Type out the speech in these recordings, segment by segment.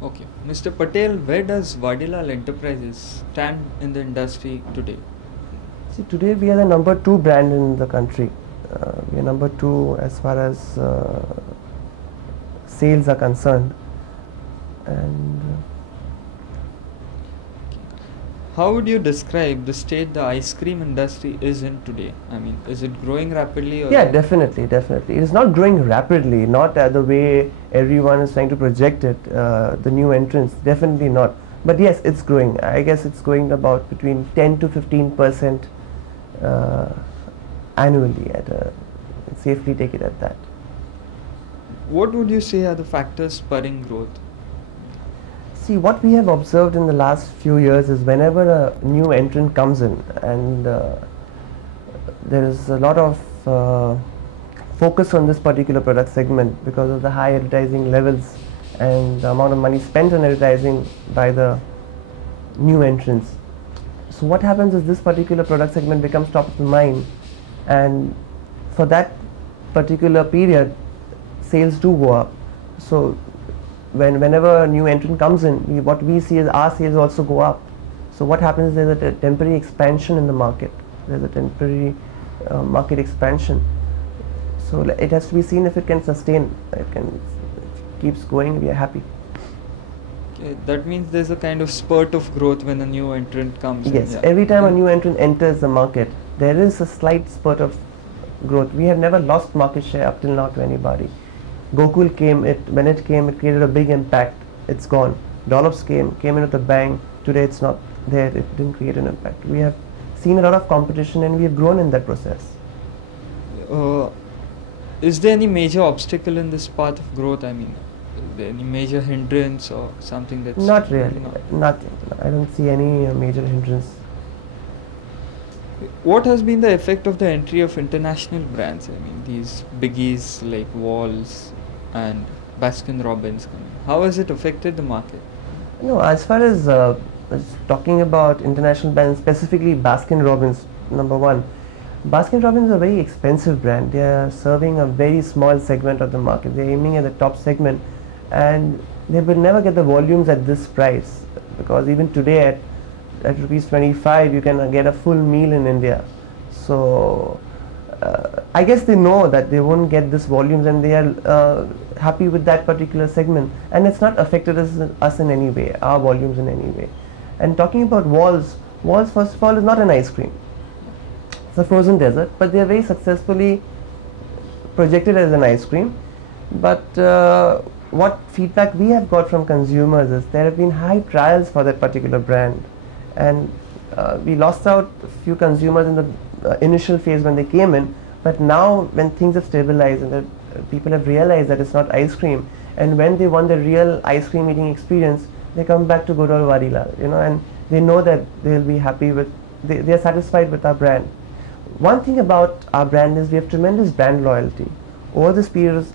Okay, Mr. Patel, where does Vadilal Enterprises stand in the industry today? See, today we are the number 2 brand in the country. We are number 2 as far as sales are concerned. And How would you describe the state the ice cream industry is in today? I mean, is it growing rapidly or? yeah, definitely. It is not growing rapidly, not the way everyone is trying to project it, the new entrants, definitely not. But yes, it's growing. I guess it's going about between 10 to 15% annually. Safely take it at that. What would you say are the factors spurring growth? See, what we have observed in the last few years is whenever a new entrant comes in and there is a lot of focus on this particular product segment because of the high advertising levels and the amount of money spent on advertising by the new entrants. So what happens is this particular product segment becomes top of the mind, and for that particular period sales do go up. So whenever a new entrant comes in, what we see is our sales also go up. So what happens is there's a temporary expansion in the market. There's a temporary market expansion. So it has to be seen if it can sustain. If it keeps going, we are happy. Okay, that means there's a kind of spurt of growth when a new entrant comes in. Yes, Yeah. every time a new entrant enters the market, there is a slight spurt of growth. We have never lost market share up till now to anybody. Gokul came, when it came, it created a big impact. It's gone. Dollops came in with a bang. Today it's not there. It didn't create an impact. We have seen a lot of competition and we have grown in that process. Is there any major obstacle in this path of growth? I mean, is there any major hindrance or something that's Not really. not- Nothing. I don't see any major hindrance. What has been the effect of the entry of international brands? I mean, these biggies like Walls and Baskin Robbins. How has it affected the market? No, as far as talking about international brands, specifically Baskin Robbins, number one. Baskin Robbins is a very expensive brand. They are serving a very small segment of the market. They are aiming at the top segment, and they will never get the volumes at this price, because even today at rupees 25 you can get a full meal in India. So I guess they know that they won't get this volumes, and they are happy with that particular segment, and it's not affected us in any way, our volumes in any way. And talking about Walls first of all is not an ice cream. It's a frozen dessert, but they are very successfully projected as an ice cream. But what feedback we have got from consumers is there have been high trials for that particular brand, and we lost out a few consumers in the initial phase when they came in, but now when things have stabilized and people have realized that it's not ice cream, and when they want the real ice cream eating experience, they come back to Godal Vadilal, and they know that they'll be happy with, they are satisfied with our brand. One thing about our brand is we have tremendous brand loyalty. Over this period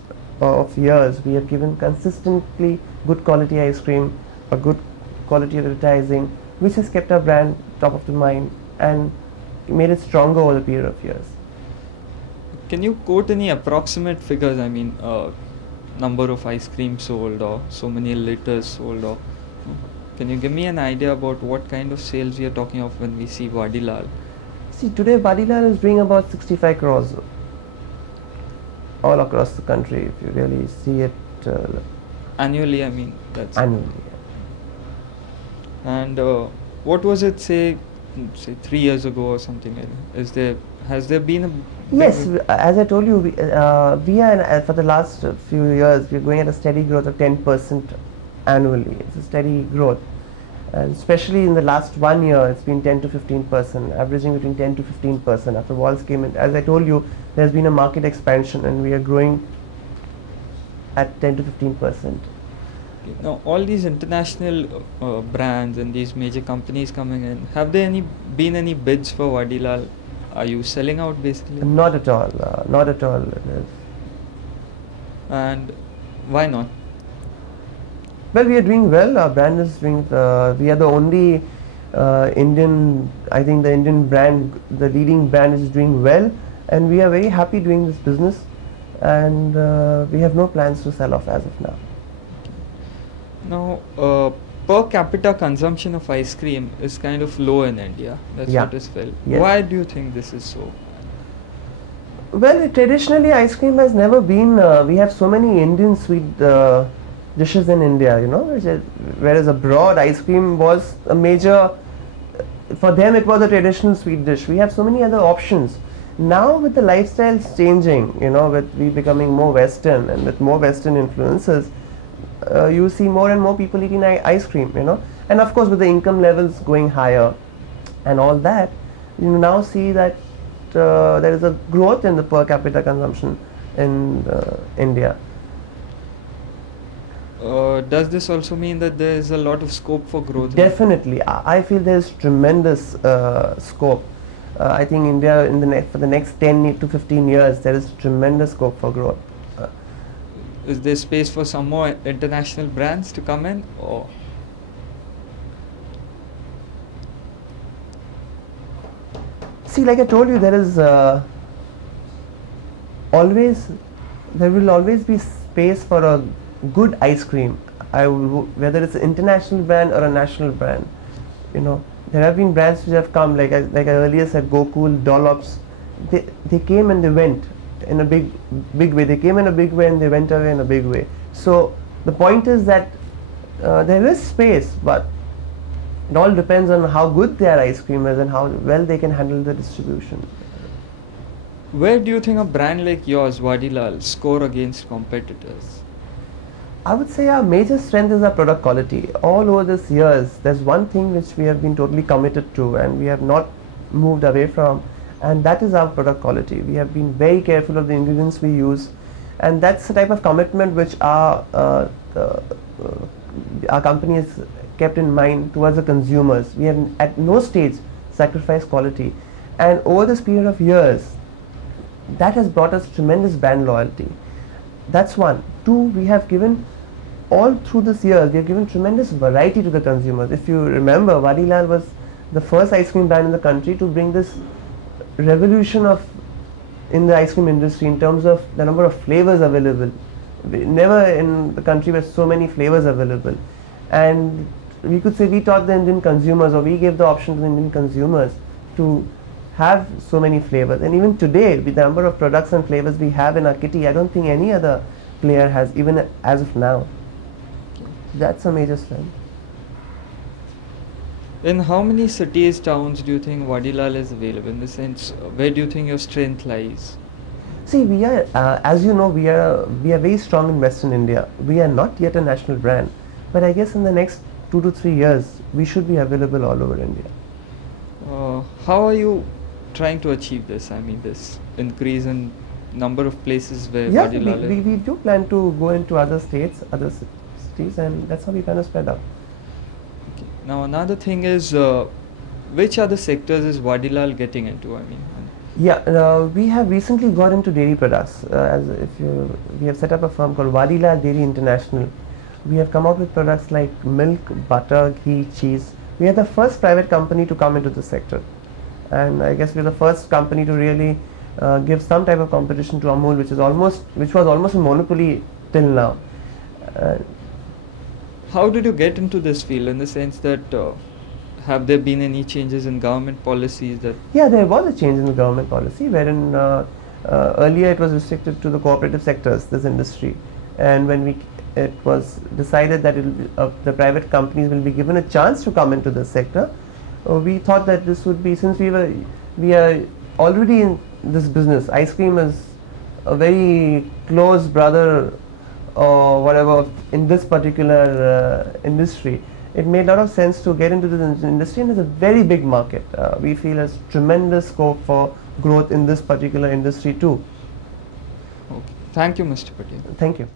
of years, we have given consistently good quality ice cream, a good quality advertising, which has kept our brand top of the mind and made it stronger over the period of years. Can you quote any approximate figures? I mean, number of ice cream sold or so many liters sold, or can you give me an idea about what kind of sales we are talking of when we see Vadilal? See, today Vadilal is doing about 65 crores all across the country, if you really see it Annually, I mean, that's annually. And what was it, say 3 years ago or something like that? Has there been a Yes, as I told you, we are for the last few years we're going at a steady growth of 10% annually. It's a steady growth, and especially in the last 1 year, it's been 10 to 15%, averaging between 10 to 15%. After Walls came in, as I told you, there's been a market expansion, and we are growing at 10 to 15%. Now, all these international brands and these major companies coming in, have there been any bids for Vadilal? Are you selling out basically? Not at all. Not at all. And why not? Well, we are doing well. Our brand is doing. We are the only Indian. I think the Indian brand, the leading brand, is doing well, and we are very happy doing this business. And we have no plans to sell off as of now. Now, per capita consumption of ice cream is kind of low in India. That's Yeah. what is felt. Yes. Why do you think this is so? Well, traditionally ice cream has never been, we have so many Indian sweet dishes in India, you know, whereas abroad ice cream was a major, for them it was a traditional sweet dish. We have so many other options. Now with the lifestyles changing, you know, with we becoming more Western and with more Western influences, you see more and more people eating ice cream, you know, and of course with the income levels going higher and all that, you now see that there is a growth in the per capita consumption in India. Does this also mean that there is a lot of scope for growth? Definitely, I feel there is tremendous scope. I think India in for the next 10 to 15 years there is tremendous scope for growth. Is there space for some more international brands to come in, or? See, like I told you, there is there will always be space for a good ice cream. Whether it's an international brand or a national brand, you know, there have been brands which have come, like I earlier said, Gokul, Dollops. They came and they went in a big way. They came in a big way and they went away in a big way. So the point is that there is space, but it all depends on how good their ice cream is and how well they can handle the distribution. Where do you think a brand like yours, Vadilal, score against competitors? I would say our major strength is our product quality. All over these years, there's one thing which we have been totally committed to and we have not moved away from, and that is our product quality. We have been very careful of the ingredients we use, and that's the type of commitment which our company has kept in mind towards the consumers. We have at no stage sacrificed quality, and over this period of years, that has brought us tremendous brand loyalty. That's one. Two, we have given, all through this year, we have given tremendous variety to the consumers. If you remember, Vadilal was the first ice cream brand in the country to bring this revolution in the ice cream industry in terms of the number of flavors available. Never in the country were so many flavors available, and we could say we taught the Indian consumers, or we gave the option to the Indian consumers to have so many flavors. And even today, with the number of products and flavors we have in our kitty, I don't think any other player has, even as of now. That's a major strength. In how many cities, towns do you think Vadilal is available? In the sense, where do you think your strength lies? See, we are, as you know, we are very strong in Western India. We are not yet a national brand, but I guess in the next 2 to 3 years, we should be available all over India. How are you trying to achieve this? I mean, this increase in number of places where Vadilal is? We do plan to go into other states, other cities, and that's how we kind of spread out. Okay. Now, another thing is, which other sectors is Vadilal getting into? I mean, yeah, we have recently got into dairy products. We have set up a firm called Vadilal Dairy International. We have come out with products like milk, butter, ghee, cheese. We are the first private company to come into this sector, and I guess we are the first company to really give some type of competition to Amul, which was almost a monopoly till now. How did you get into this field, in the sense that have there been any changes in government policies that? Yeah, there was a change in the government policy wherein earlier it was restricted to the cooperative sectors, this industry, and when it was decided that the private companies will be given a chance to come into this sector, we thought that this would be, since we are already in this business, ice cream is a very close brother or whatever in this particular industry. It made a lot of sense to get into this industry, and it's a very big market. We feel there's tremendous scope for growth in this particular industry too. Okay. Thank you, Mr. Patel. Thank you.